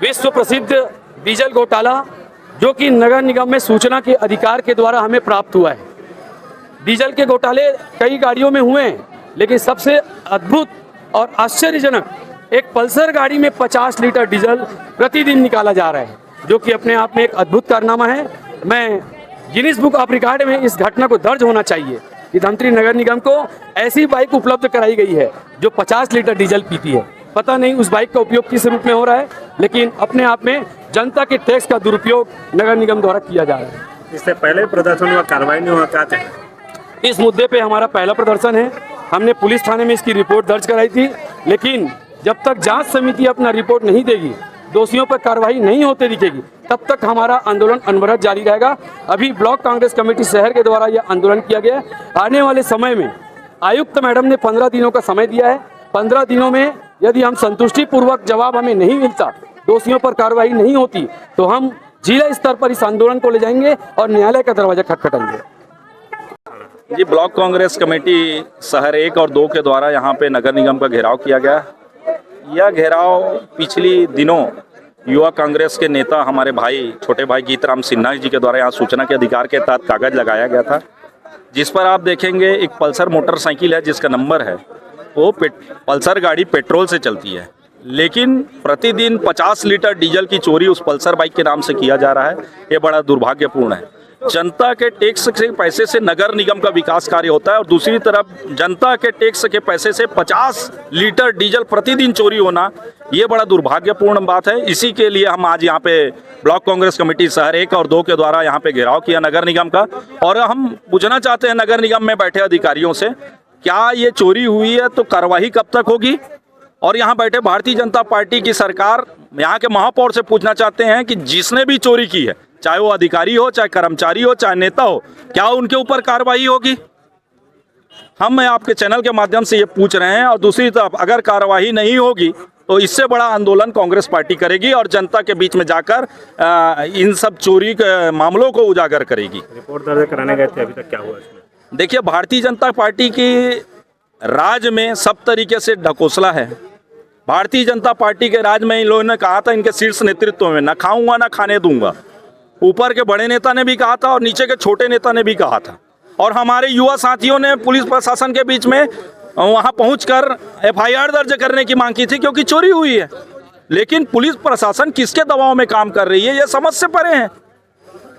विश्व प्रसिद्ध डीजल घोटाला जो कि नगर निगम में सूचना के अधिकार के द्वारा हमें प्राप्त हुआ है। डीजल के घोटाले कई गाड़ियों में हुए हैं, लेकिन सबसे अद्भुत और आश्चर्यजनक एक पल्सर गाड़ी में 50 लीटर डीजल प्रतिदिन निकाला जा रहा है, जो कि अपने आप में एक अद्भुत कारनामा है। मैं गिनीज बुक ऑफ रिकॉर्ड में इस घटना को दर्ज होना चाहिए कि धमतरी नगर निगम को ऐसी बाइक उपलब्ध कराई गई है जो 50 लीटर डीजल पीती है। पता नहीं उस बाइक का उपयोग किस रूप में हो रहा है, लेकिन अपने आप में जनता के टैक्स का दुरुपयोग नगर निगम द्वारा किया जा रहा है। इससे पहले प्रदर्शन हुआ, कार्रवाई नहीं हुआ, क्या कहें? इस मुद्दे पे हमारा पहला प्रदर्शन है। हमने पुलिस थाने में इसकी रिपोर्ट दर्ज कराई थी, लेकिन जब तक जांच समिति अपना रिपोर्ट नहीं देगी, दोषियों पर कार्रवाई नहीं होते दिखेगी, तब तक हमारा आंदोलन अनवरत जारी रहेगा। अभी ब्लॉक कांग्रेस कमेटी शहर के द्वारा यह आंदोलन किया गया है। आने वाले समय में आयुक्त मैडम ने 15 दिनों का समय दिया है। 15 दिनों में यदि हम संतुष्टिपूर्वक जवाब हमें नहीं मिलता, दोषियों पर कार्रवाई नहीं होती, तो हम जिला स्तर पर इस आंदोलन को ले जाएंगे और न्यायालय का दरवाजा खटखटाएंगे। जी, ब्लॉक कांग्रेस कमेटी शहर 1 और 2 के द्वारा यहाँ पे नगर निगम का घेराव किया गया। यह घेराव पिछली दिनों युवा कांग्रेस के नेता हमारे भाई, छोटे भाई गीतराम सिन्हा जी के द्वारा यहाँ सूचना के अधिकार के तहत कागज लगाया गया था, जिस पर आप देखेंगे एक पल्सर मोटरसाइकिल है जिसका नंबर है, वो पल्सर गाड़ी पेट्रोल से चलती है, लेकिन प्रतिदिन 50 लीटर डीजल की चोरी उस पल्सर बाइक के नाम से किया जा रहा है। ये बड़ा दुर्भाग्यपूर्ण है। जनता के टैक्स के पैसे से नगर निगम का विकास कार्य होता है और दूसरी तरफ जनता के टैक्स के पैसे से 50 लीटर डीजल प्रतिदिन चोरी होना, ये बड़ा दुर्भाग्यपूर्ण बात है। इसी के लिए हम आज यहाँ पे ब्लॉक कांग्रेस कमेटी शहर 1 और 2 के द्वारा यहाँ पे घेराव किया नगर निगम का, और हम पूछना चाहते हैं नगर निगम में बैठे अधिकारियों से, क्या ये चोरी हुई है तो कार्रवाई कब तक होगी? और यहाँ बैठे भारतीय जनता पार्टी की सरकार, यहाँ के महापौर से पूछना चाहते हैं कि जिसने भी चोरी की है, चाहे वो अधिकारी हो, चाहे कर्मचारी हो, चाहे नेता हो, क्या उनके ऊपर कार्रवाई होगी? हम आपके चैनल के माध्यम से ये पूछ रहे हैं। और दूसरी तरफ अगर कार्रवाई नहीं होगी तो इससे बड़ा आंदोलन कांग्रेस पार्टी करेगी और जनता के बीच में जाकर इन सब चोरी के मामलों को उजागर करेगी। रिपोर्ट दर्ज कराने गए थे, अभी तक क्या हुआ इसमें? देखिए, भारतीय जनता पार्टी की राज में सब तरीके से ढकोसला है। भारतीय जनता पार्टी के राज में इन लोगों ने कहा था, इनके शीर्ष नेतृत्व में, ना खाऊंगा ना खाने दूंगा। ऊपर के बड़े नेता ने भी कहा था और नीचे के छोटे नेता ने भी कहा था, और हमारे युवा साथियों ने पुलिस प्रशासन के बीच में वहां पहुंचकर FIR दर्ज करने की मांग की थी, क्योंकि चोरी हुई है। लेकिन पुलिस प्रशासन किसके दबाव में काम कर रही है, ये समझ से परे है।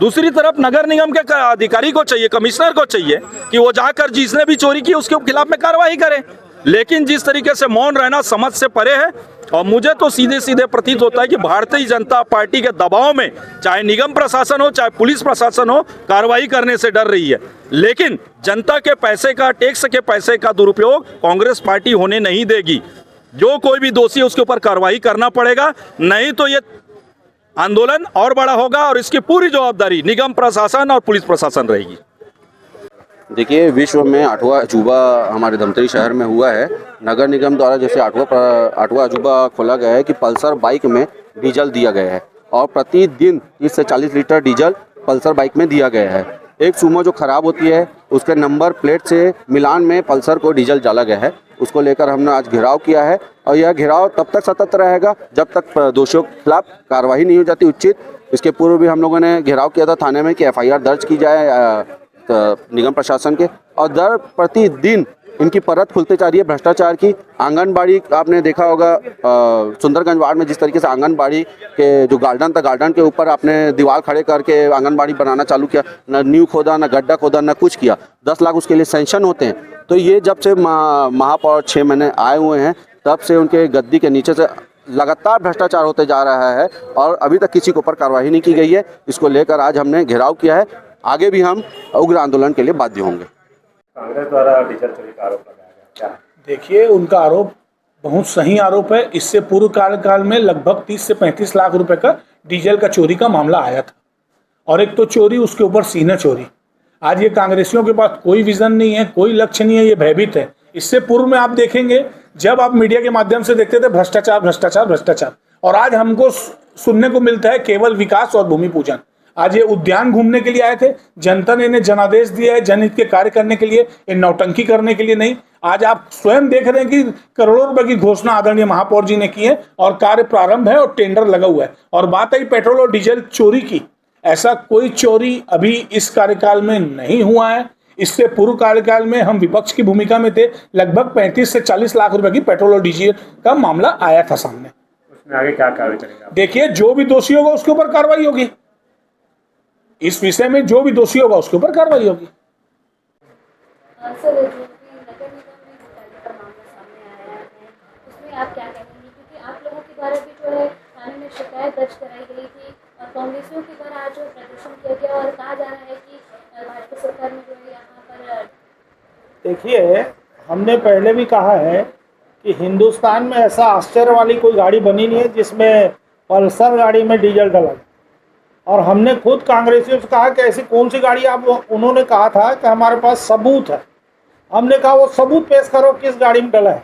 दूसरी तरफ नगर निगम के अधिकारी को चाहिए, कमिश्नर को चाहिए कि वो जाकर जिसने भी चोरी की उसके खिलाफ में कार्रवाई करे, लेकिन जिस तरीके से मौन रहना समझ से परे है। और मुझे तो सीधे सीधे प्रतीत होता है कि भारतीय जनता पार्टी के दबाव में चाहे निगम प्रशासन हो, चाहे पुलिस प्रशासन हो, कार्रवाई करने से डर रही है। लेकिन जनता के पैसे का, टैक्स के पैसे का दुरुपयोग कांग्रेस पार्टी होने नहीं देगी। जो कोई भी दोषी है उसके ऊपर कार्रवाई करना पड़ेगा, नहीं तो ये आंदोलन और बड़ा होगा और इसकी पूरी जवाबदारी निगम प्रशासन और पुलिस प्रशासन रहेगी। देखिए, विश्व में 8वां अजूबा हमारे धमतरी शहर में हुआ है। नगर निगम द्वारा जैसे 8वां अजूबा खोला गया है कि पल्सर बाइक में डीजल दिया गया है, और प्रतिदिन 30 से 40 लीटर डीजल पल्सर बाइक में दिया गया है। एक सुमो जो ख़राब होती है, उसके नंबर प्लेट से मिलान में पल्सर को डीजल डाला गया है। उसको लेकर हमने आज घेराव किया है, और यह घेराव तब तक सतत रहेगा जब तक दोषियों के खिलाफ कार्रवाई नहीं हो जाती उचित। इसके पूर्व भी हम लोगों ने घेराव किया था थाने में कि FIR दर्ज की जाए निगम प्रशासन के, और दर प्रतिदिन इनकी परत खुलते जा रही है भ्रष्टाचार की। आंगनबाड़ी आपने देखा होगा, सुंदरगंज वार्ड में जिस तरीके से आंगनबाड़ी के जो गार्डन था, गार्डन के ऊपर आपने दीवार खड़े करके आंगनबाड़ी बनाना चालू किया, न नींव खोदा, न गड्ढा खोदा, न कुछ किया। 10 लाख उसके लिए सैंक्शन होते हैं। तो ये जब से महापौर 6 महीने आए हुए हैं, तब से उनके गद्दी के नीचे से लगातार भ्रष्टाचार होते जा रहा है, और अभी तक किसी के ऊपर कार्रवाई नहीं की गई है। इसको लेकर आज हमने घेराव किया है। आगे भी हम उग्र आंदोलन के लिए बाध्य होंगे। कांग्रेस द्वारा डीजल चोरी का आरोप लगाया गया, क्या? देखिए, उनका आरोप बहुत सही आरोप है। इससे पूर्व कार्यकाल में लगभग 30 से 35 लाख रुपए का डीजल का चोरी का मामला आया था, और एक तो चोरी, उसके ऊपर सीना चोरी। आज ये कांग्रेसियों के पास कोई विजन नहीं है, कोई लक्ष्य नहीं है, ये भयभीत है। इससे पूर्व में आप देखेंगे, जब आप मीडिया के माध्यम से देखते थे भ्रष्टाचार भ्रष्टाचार भ्रष्टाचार, और आज हमको सुनने को मिलता है केवल विकास और भूमि पूजन। आज ये उद्यान घूमने के लिए आए थे, जनता ने इन्हें जनादेश दिया है जनहित के कार्य करने के लिए, ये नौटंकी करने के लिए नहीं। आज आप स्वयं देख रहे हैं कि करोड़ों रुपए की घोषणा आदरणीय महापौर जी ने की है और कार्य प्रारंभ है और टेंडर लगा हुआ है। और बात आई पेट्रोल और डीजल चोरी की, ऐसा कोई चोरी अभी इस कार्यकाल में नहीं हुआ है। इससे पूर्व कार्यकाल में हम विपक्ष की भूमिका में थे, लगभग 35 से 40 लाख रुपए की पेट्रोल और डीजल का मामला आया था सामने। उसमें आगे क्या कार्रवाई करेंगे? देखिए, जो भी दोषी होगा उसके ऊपर कार्रवाई होगी। इस विषय में जो भी दोषी होगा उसके ऊपर कार्रवाई होगी। सर, जो भी नगर निगम में घोटाले का मामला सामने आया है, उसमें आप क्या कहेंगे? क्योंकि आप लोगों के द्वारा भी जो है थाने में शिकायत दर्ज कराई गई थी और कांग्रेसियों के द्वारा आज प्रदर्शन किया गया और कहा जा रहा है कि भाजपा सरकार में जो है यहाँ पर। देखिए, हमने पहले भी कहा है कि हिंदुस्तान में ऐसा आश्चर्य वाली कोई गाड़ी बनी नहीं है जिसमें पल्सर गाड़ी में डीजल डला है। और हमने खुद कांग्रेसियों से कहा कि ऐसी कौन सी गाड़ी आप, उन्होंने कहा था कि हमारे पास सबूत है। हमने कहा वो सबूत पेश करो किस गाड़ी में डला है,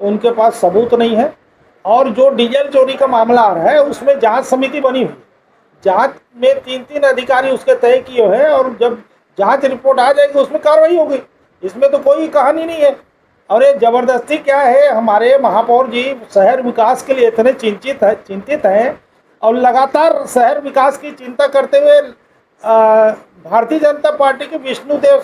तो उनके पास सबूत नहीं है। और जो डीजल चोरी का मामला आ रहा है उसमें जांच समिति बनी हुई, जांच में 3 अधिकारी उसके तय किए हैं और जब जांच रिपोर्ट आ जाएगी उसमें कार्रवाई होगी। इसमें तो कोई कहानी नहीं है। और ये ज़बरदस्ती क्या है, हमारे महापौर जी शहर विकास के लिए इतने चिंतित हैं और लगातार शहर विकास की चिंता करते हुए भारतीय जनता पार्टी के विष्णुदेव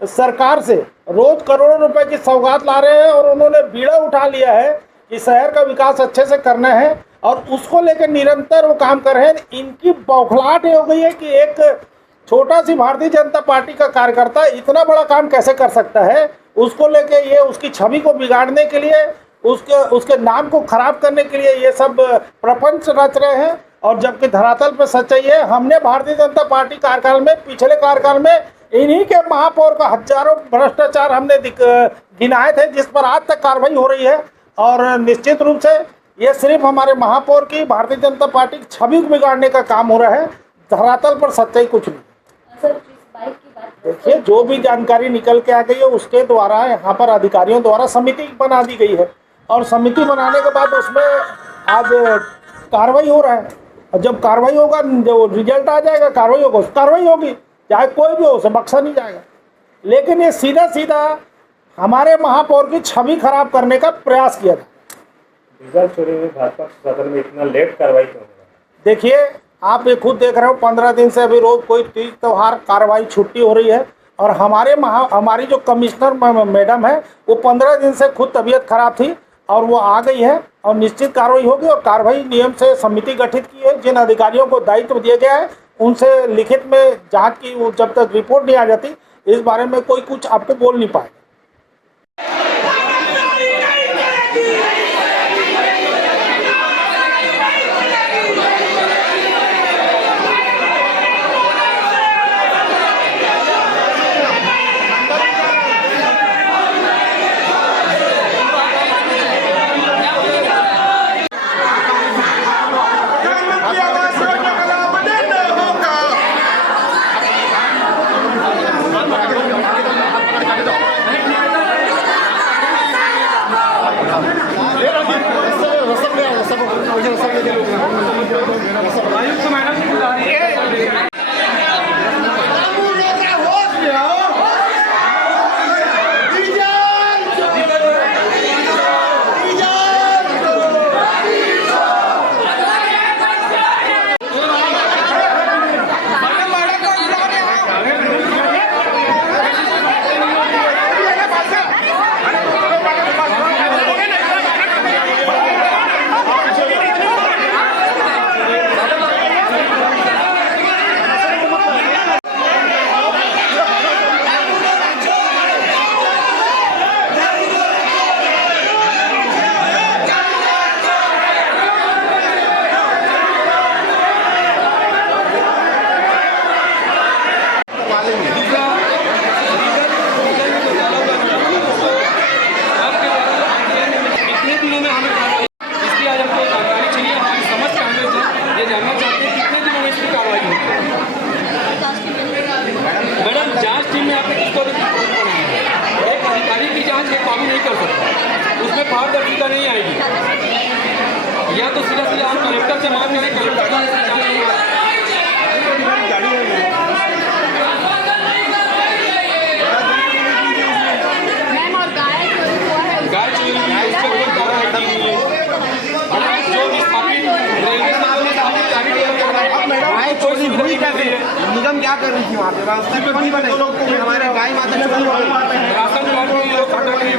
सरकार से रोज करोड़ों रुपए की सौगात ला रहे हैं और उन्होंने बीड़ा उठा लिया है कि शहर का विकास अच्छे से करना है और उसको लेकर निरंतर वो काम कर रहे हैं। इनकी बौखलाहट हो गई है कि एक छोटा सी भारतीय जनता पार्टी का कार्यकर्ता इतना बड़ा काम कैसे कर सकता है, उसको लेके ये उसकी छवि को बिगाड़ने के लिए, उसके नाम को खराब करने के लिए ये सब प्रपंच रच रहे हैं। और जबकि धरातल पर सच्चाई है, हमने भारतीय जनता पार्टी कार्यकाल में, पिछले कार्यकाल में इन्हीं के महापौर का हजारों भ्रष्टाचार हमने गिनाए थे जिस पर आज तक कार्रवाई हो रही है। और निश्चित रूप से ये सिर्फ हमारे महापौर की, भारतीय जनता पार्टी की छवि को बिगाड़ने का काम हो रहा है, धरातल पर सच्चाई कुछ नहीं। सर, जिस बाइक की बात देखिए, जो भी जानकारी निकल के आ गई है उसके द्वारा यहाँ पर अधिकारियों द्वारा समिति बना दी गई है और समिति बनाने के बाद उसमें आज कार्रवाई हो रहा है। और जब कार्रवाई होगा, जो रिजल्ट आ जाएगा, कार्रवाई होगा, कार्रवाई होगी, चाहे कोई भी हो, उसे बख्शा नहीं जाएगा। लेकिन ये सीधा सीधा हमारे महापौर की छवि खराब करने का प्रयास किया था। डीजल चोरी में भाजपा सदन में इतना लेट कार्रवाई क्यों हो रहा है? देखिए, आप ये खुद देख रहे हो, 15 दिन से अभी रोज कोई तीज त्योहार कार्रवाई छुट्टी हो रही है। और हमारी जो कमिश्नर मैडम है वो 15 दिन से खुद तबीयत खराब थी और वो आ गई है और निश्चित कार्रवाई होगी। और कार्रवाई नियम से समिति गठित की है, जिन अधिकारियों को दायित्व दिया गया है उनसे लिखित में जांच की, जब तक रिपोर्ट नहीं आ जाती इस बारे में कोई कुछ आपको बोल नहीं पाएगा। उसमें पारदर्शिता नहीं आएगी। या तो सीधा सीधा हम कलेक्टर से मांग करें, कलेक्टर सुविधा नहीं मिल रही है। निगम क्या कर रही थी वहाँ पे? रास्ता क्यों नहीं बने? हमारे गाय माता चोरी हो रही है। राशन कार्ड में ये लोग भटक रहे हैं।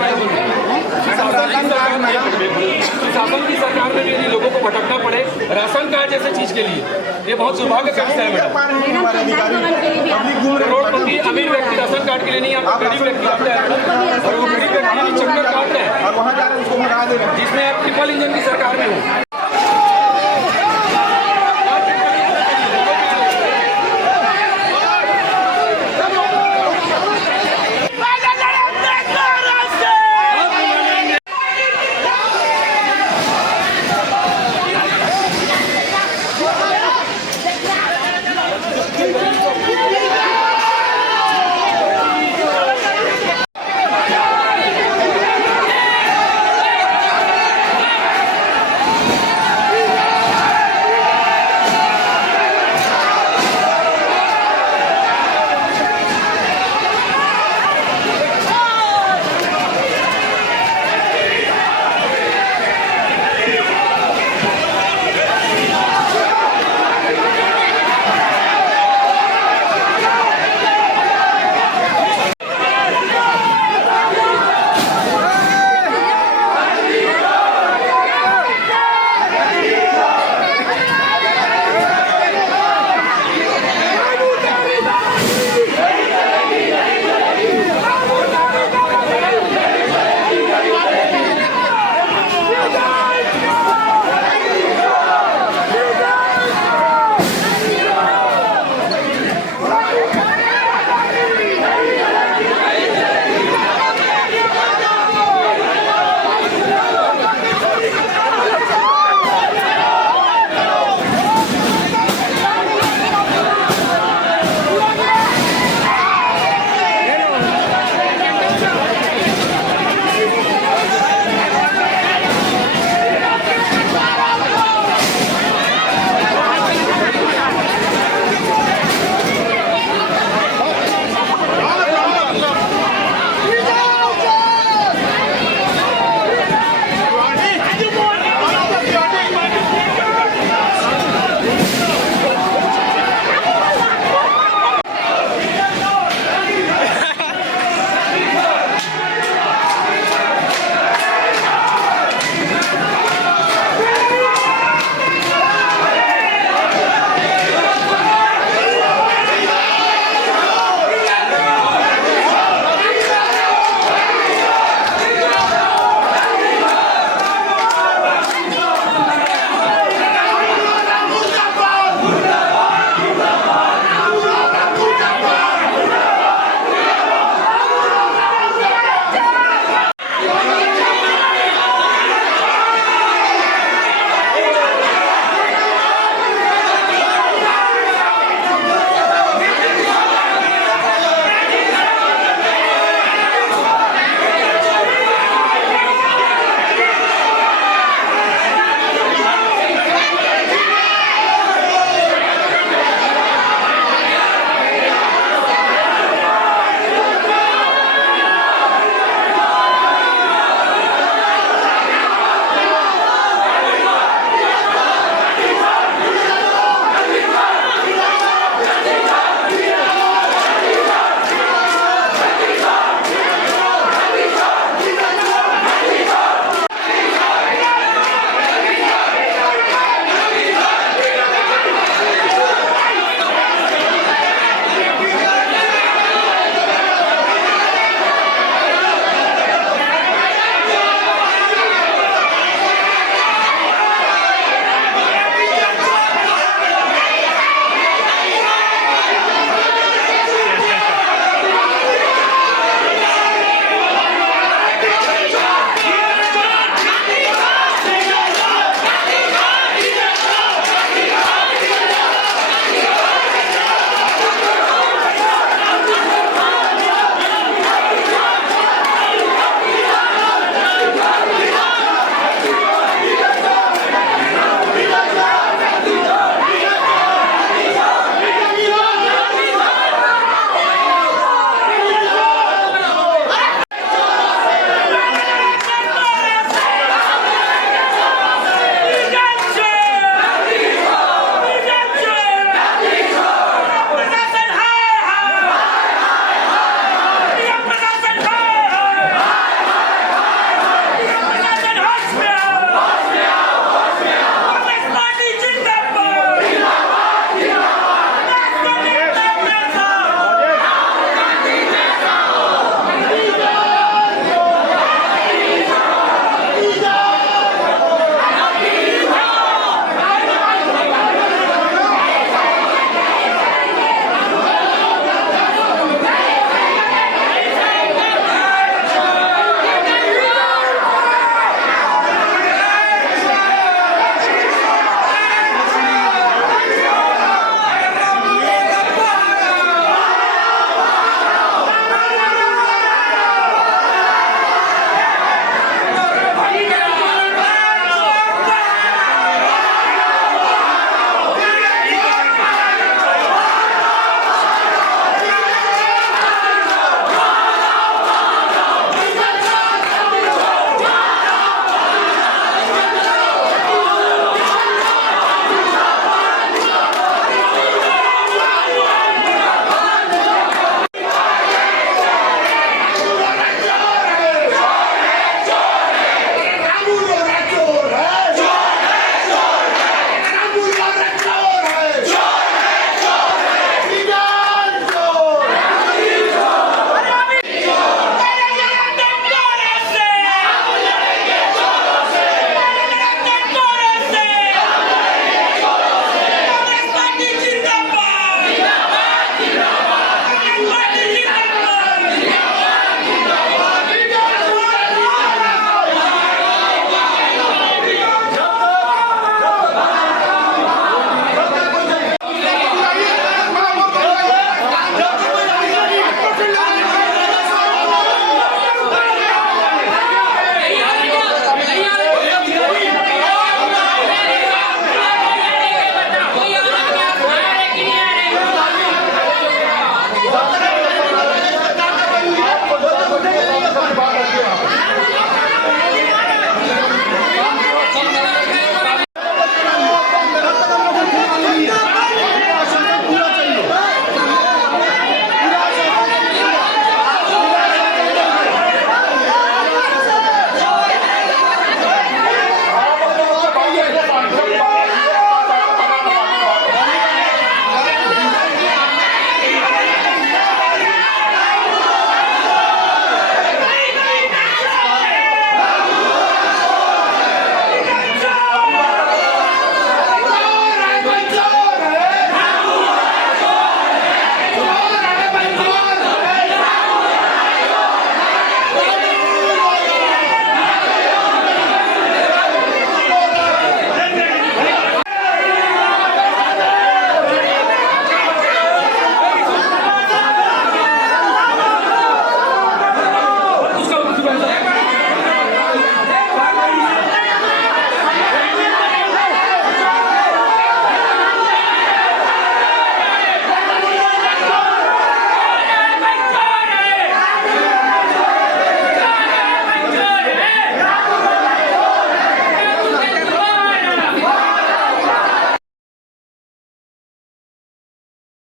शासन की सरकार में भी यदि लोगों को भटकना पड़े राशन कार्ड जैसे चीज के लिए, ये बहुत सौभाग्य का विषय है मैडम। करोड़पति अमीर व्यक्ति राशन कार्ड के लिए नहीं आता, गरीब व्यक्ति आता है और वो गरीब व्यक्ति चक्कर काट रहे हैं, और वहाँ जा रहे हैं उसको भगा दे रहे हैं। जिसमें आप ट्रिपल इंजन की सरकार में हो।